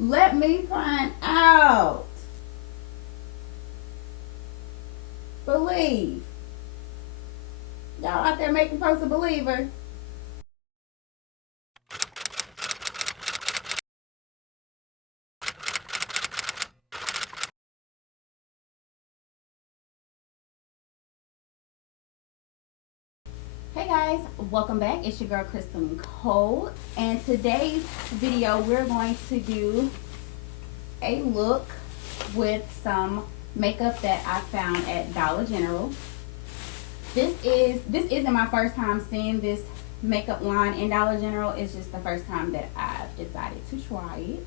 Let me find out. Believe. Y'all out there making folks a believer. Hey guys, welcome back. It's your girl Kristen Cole, and today's video we're going to do a look with some makeup that I found at Dollar General. This isn't my first time seeing this makeup line in Dollar General. It's just the first time that I've decided to try it.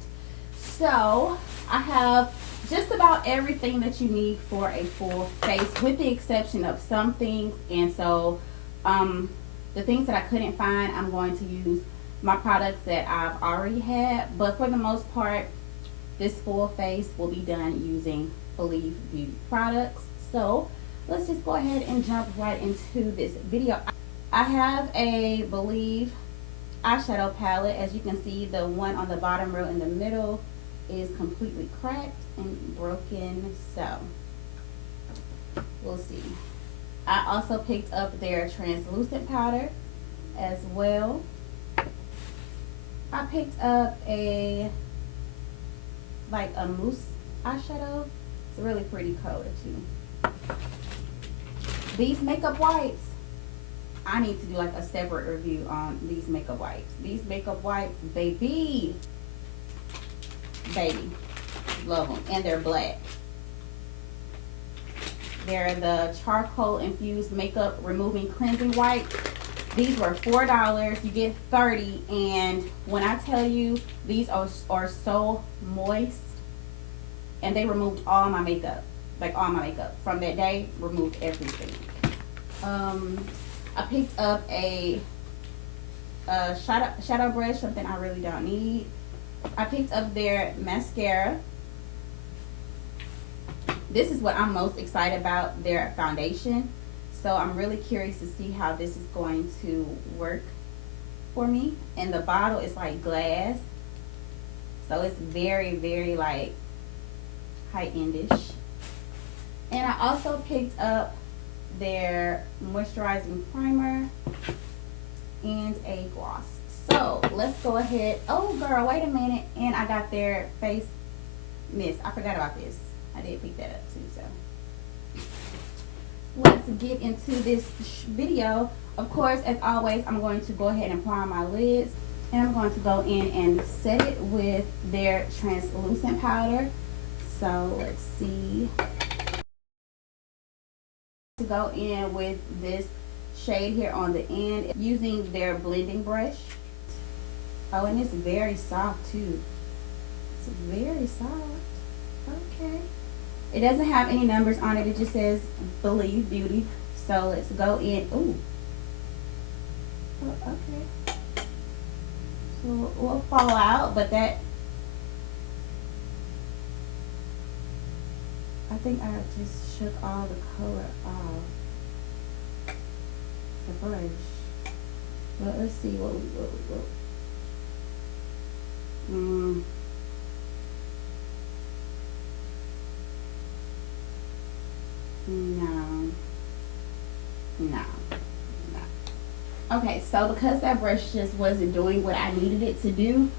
So I have just about everything that you need for a full face, with the exception of some things. And so the things that I couldn't find, I'm going to use my products that I've already had. But for the most part, this full face will be done using Believe Beauty products. So let's just go ahead and jump right into this video. I have a Believe eyeshadow palette. As you can see, the one on the bottom row in the middle is completely cracked and broken, so we'll see. I also picked up their translucent powder as well. I picked up a mousse eyeshadow. It's a really pretty color too. These makeup wipes, I need to do like a separate review on these makeup wipes. These makeup wipes, baby, love them. And they're black. They're the charcoal infused makeup removing cleansing wipes. These were $4. You get 30, and when I tell you, these are so moist, and they removed all my makeup, like all my makeup from that day. Removed everything. I picked up a shadow brush, something I really don't need. I picked up their mascara. This is what I'm most excited about, their foundation. So I'm really curious to see how this is going to work for me. And the bottle is like glass, so it's very, very like high-endish. And I also picked up their moisturizing primer and a gloss. So let's go ahead. Oh girl, wait a minute. And I got their face mist. I forgot about this. I did pick that up too. So let's get into this video. Of course, as always, I'm going to go ahead and prime my lids, and I'm going to go in and set it with their translucent powder. So let's see. To go in with this shade here on the end using their blending brush. Oh, and it's very soft too. It's very soft. Okay. It doesn't have any numbers on it. It just says Believe Beauty. So let's go in. Ooh. Oh, okay. So we'll fall out, but that, I think I just shook all the color off the brush. But let's see what we No. Okay, so because that brush just wasn't doing what I needed it to do,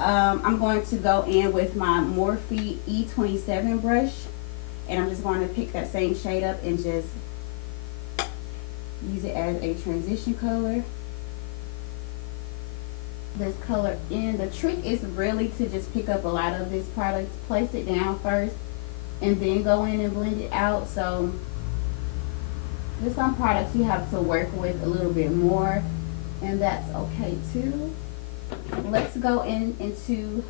I'm going to go in with my Morphe E27 brush, and I'm just going to pick that same shade up and just use it as a transition color. This color in. The trick is really to just pick up a lot of this product, place it down first, and then go in and blend it out. So with some products you have to work with a little bit more, and that's okay too. Let's go into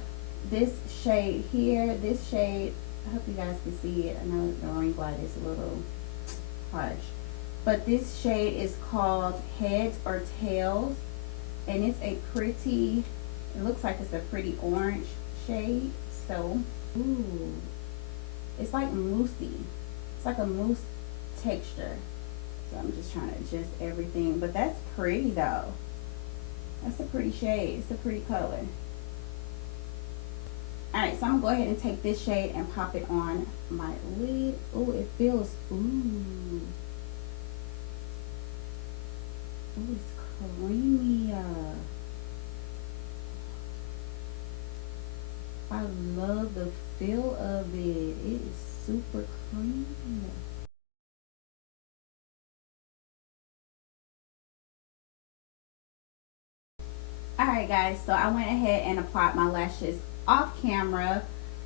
this shade here. This shade, I hope you guys can see it. I know the ring light is a little harsh, but this shade is called Heads or Tails, and it's a pretty, it looks like it's a pretty orange shade. So ooh, it's like moussey. It's like a mousse texture. So I'm just trying to adjust everything, but that's pretty though. That's a pretty shade. It's a pretty color. Alright, Alright, so I'm gonna go ahead and take this shade and pop it on my lid. Ooh, it feels, ooh. Ooh, it's creamy. I love the feel of it. It is super creamy. Alright guys, so I went ahead and applied my lashes off camera,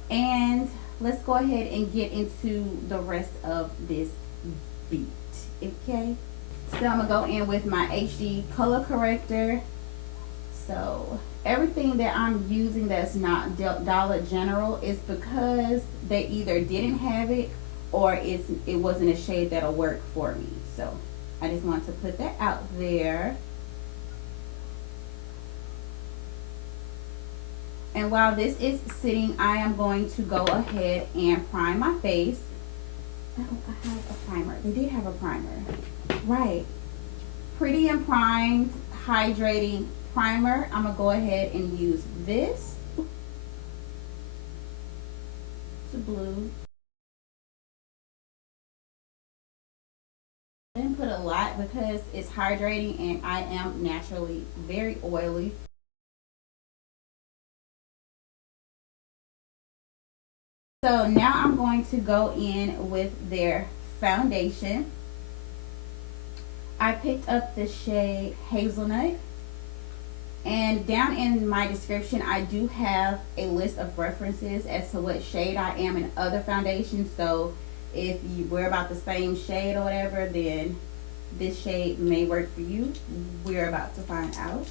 and let's go ahead and get into the rest of this beat, okay? So I'm gonna go in with my HD color corrector. So everything that I'm using that's not Dollar General is because they either didn't have it or it wasn't a shade that'll work for me. So I just want to put that out there. And while this is sitting, I am going to go ahead and prime my face. Oh, I have a primer. They did have a primer. Right. Pretty and Primed Hydrating Primer. I'm going to go ahead and use this. It's a blue. I didn't put a lot because it's hydrating and I am naturally very oily. So now I'm going to go in with their foundation. I picked up the shade Hazelnut, and down in my description I do have a list of references as to what shade I am in other foundations. So if you wear about the same shade or whatever, then this shade may work for you. We're about to find out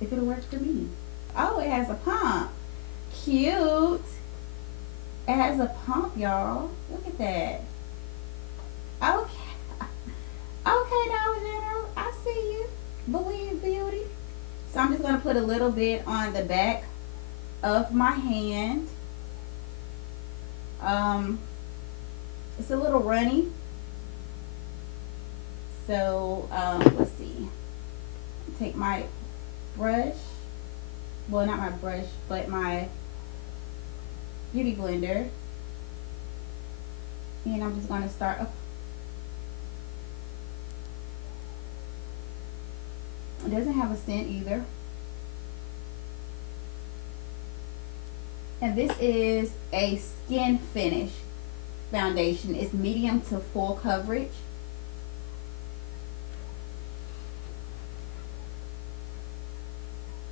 if it'll work for me. Oh, it has a pump. Cute. It has a pump, y'all. Look at that. Okay. Okay, Dollar General. I see you. Believe beauty. So I'm just going to put a little bit on the back of my hand. It's a little runny. So, let's see. Take my brush. Well, not my brush, but my beauty blender, and I'm just going to start up. It doesn't have a scent either, and this is a skin finish foundation. It's medium to full coverage.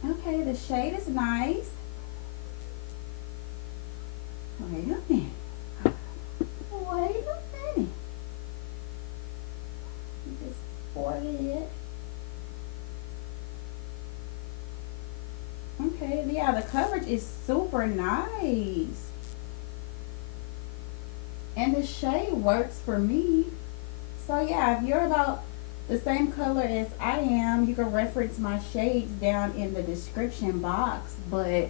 Okay, the shade is nice. Wait a minute. Wait a minute. Just pour it. Okay, yeah, the coverage is super nice. And the shade works for me. So yeah, if you're about the same color as I am, you can reference my shades down in the description box. But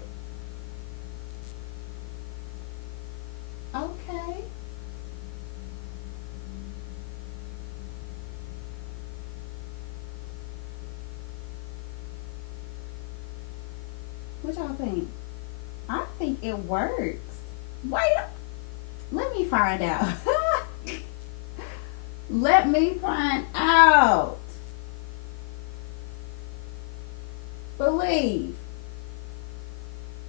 okay. What y'all think? I think it works. Wait, let me find out. Let me find out. Believe.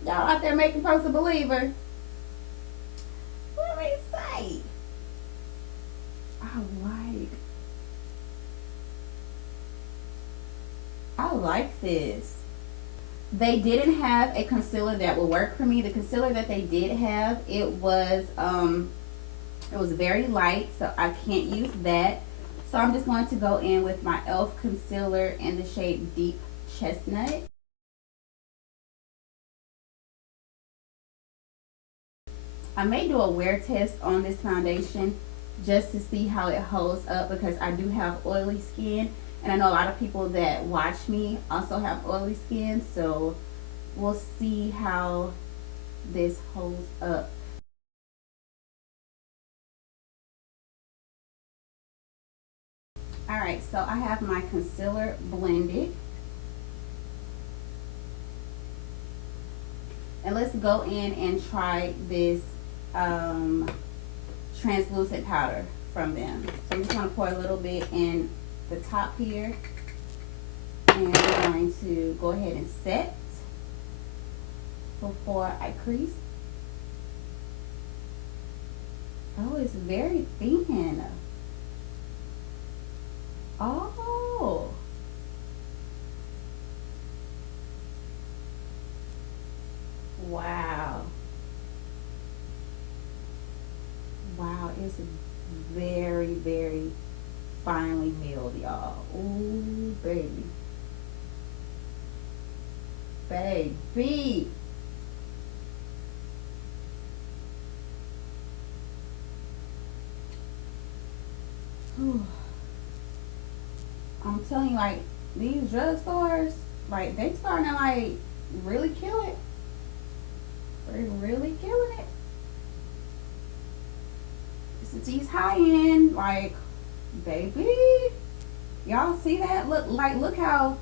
Y'all out there making folks a believer. Let me say. I like this. They didn't have a concealer that would work for me. The concealer that they did have, it was very light, so I can't use that. So I'm just going to go in with my e.l.f. concealer in the shade Deep Chestnut. I may do a wear test on this foundation just to see how it holds up, because I do have oily skin, and I know a lot of people that watch me also have oily skin, so we'll see how this holds up. Alright, so I have my concealer blended. And let's go in and try this translucent powder from them. So I'm just going to pour a little bit in the top here. And we're going to go ahead and set before I crease. Oh, it's very thin. Oh. Wow. Wow, it's very, very finely milled, y'all. Ooh, baby. Baby. Whew. I'm telling you, like, these drugstores, like, they starting to, like, really kill it. They're really killing it. Since these high end, like, baby, y'all see that? Look how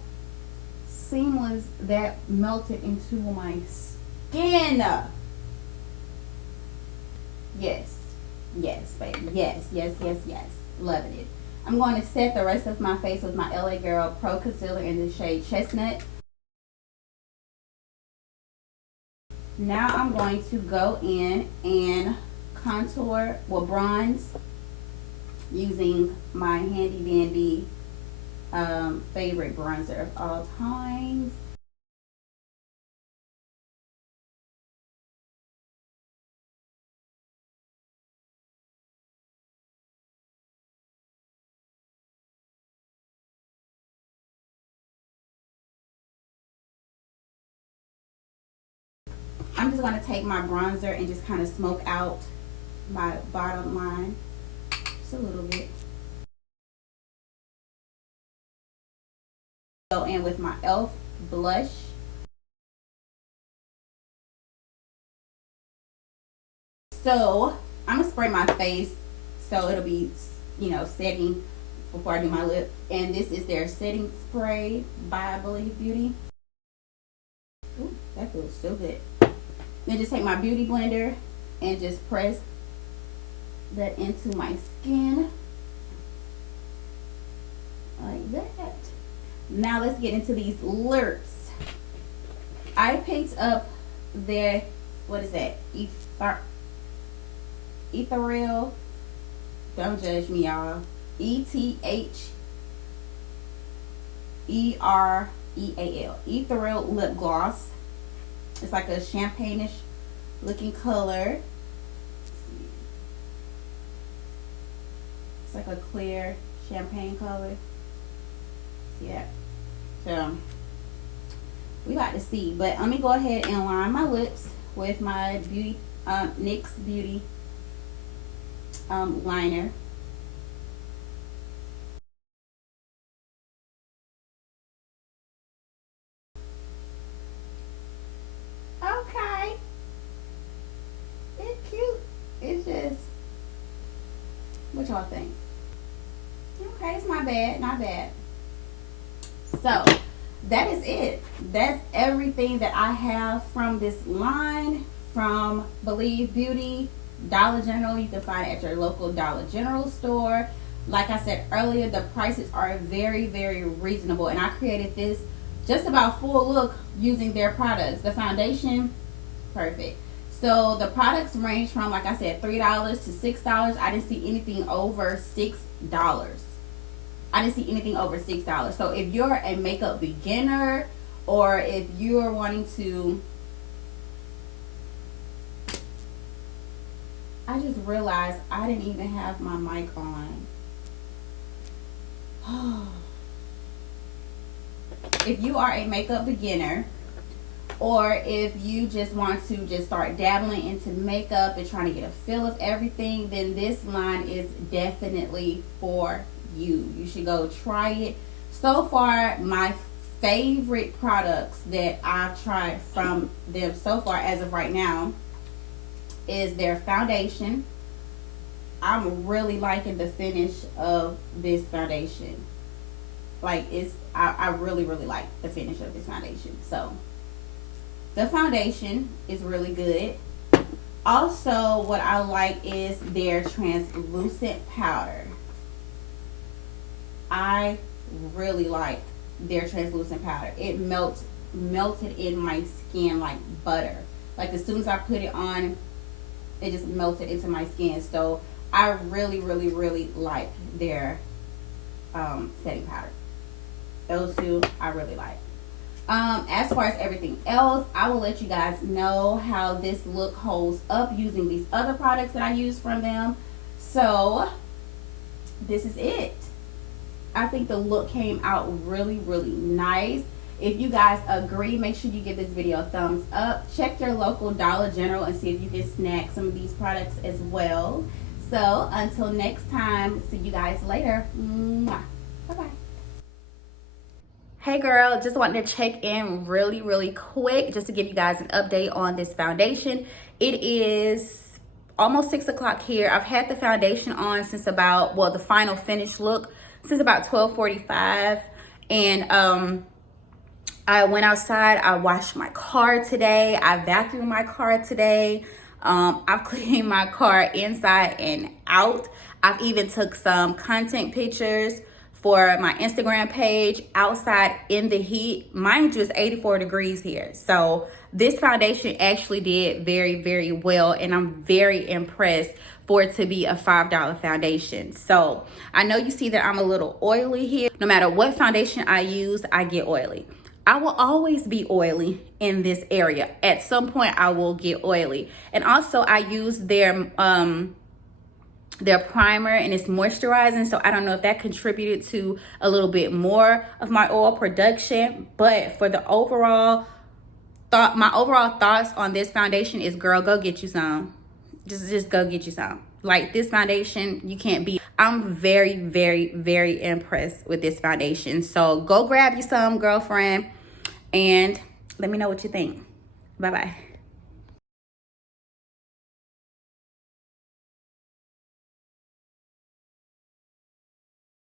seamless that melted into my skin. Yes, yes, baby, yes, yes, yes, yes, loving it. I'm going to set the rest of my face with my LA Girl Pro Concealer in the shade Chestnut. Now I'm going to go in and contour, well, bronze, using my handy dandy favorite bronzer of all times. I'm just going to take my bronzer and just kind of smoke out my bottom line just a little bit. Go in with my e.l.f. blush. So I'm going to spray my face so it'll be, you know, setting before I do my lip. And this is their setting spray by Believe Beauty. Ooh, that feels so good. Then just take my beauty blender and just press that into my skin like that. Now let's get into these lips. I picked up their, what is that? Ethereal. Don't judge me, y'all. ETHEREAL. Ethereal lip gloss. It's like a champagne-ish looking color. It's like a clear champagne color. See that? So we about to see, but let me go ahead and line my lips with my beauty NYX Beauty liner. Okay, it's cute. It's just, what y'all think? Okay, it's not bad, not bad. So that is it. That's everything that I have from this line from Believe Beauty. Dollar General, you can find it at your local Dollar General store. Like I said earlier, the prices are very, very reasonable, and I created this just about full look using their products. The foundation, perfect. So the products range from, like I said, $3 to $6. I didn't see anything over $6. I didn't see anything over $6. So if you're a makeup beginner, or if you're wanting to, I just realized I didn't even have my mic on. If you are a makeup beginner, or if you just want to just start dabbling into makeup and trying to get a feel of everything, then this line is definitely for you. You should go try it. So far, my favorite products that I've tried from them so far as of right now is their foundation. I'm really liking the finish of this foundation. Like, it's, I really, really like the finish of this foundation. So the foundation is really good. Also, what I like is their translucent powder. I really like their translucent powder. It melted in my skin like butter. Like as soon as I put it on, it just melted into my skin. So I really like their setting powder. Those two I really like. As far as everything else, I will let you guys know how this look holds up using these other products that I use from them. So this is it. I think the look came out really nice. If you guys agree, make sure you give this video a thumbs up. Check your local Dollar General and see if you can snag some of these products as well. So until next time, see you guys later. Mwah. Bye-bye. Hey girl, just wanted to check in really quick just to give you guys an update on this foundation. It is almost 6 o'clock here. I've had the foundation on since about, well, the final finished look since about 12:45, and I went outside. I washed my car today. I vacuumed my car today. I've cleaned my car inside and out. I've even took some content pictures for my Instagram page outside in the heat. Mind you, it's 84 degrees here. So this foundation actually did very well, and I'm very impressed for it to be a $5 foundation. So I know you see that I'm a little oily here. No matter what foundation I use, I get oily. I will always be oily in this area. At some point I will get oily. And also I use their primer, and it's moisturizing, so I don't know if that contributed to a little bit more of my oil production. But for the overall thought, my overall thoughts on this foundation is, girl, go get you some. Just go get you some. Like, this foundation, you can't beat. I'm very impressed with this foundation. So go grab you some, girlfriend, and let me know what you think. Bye bye.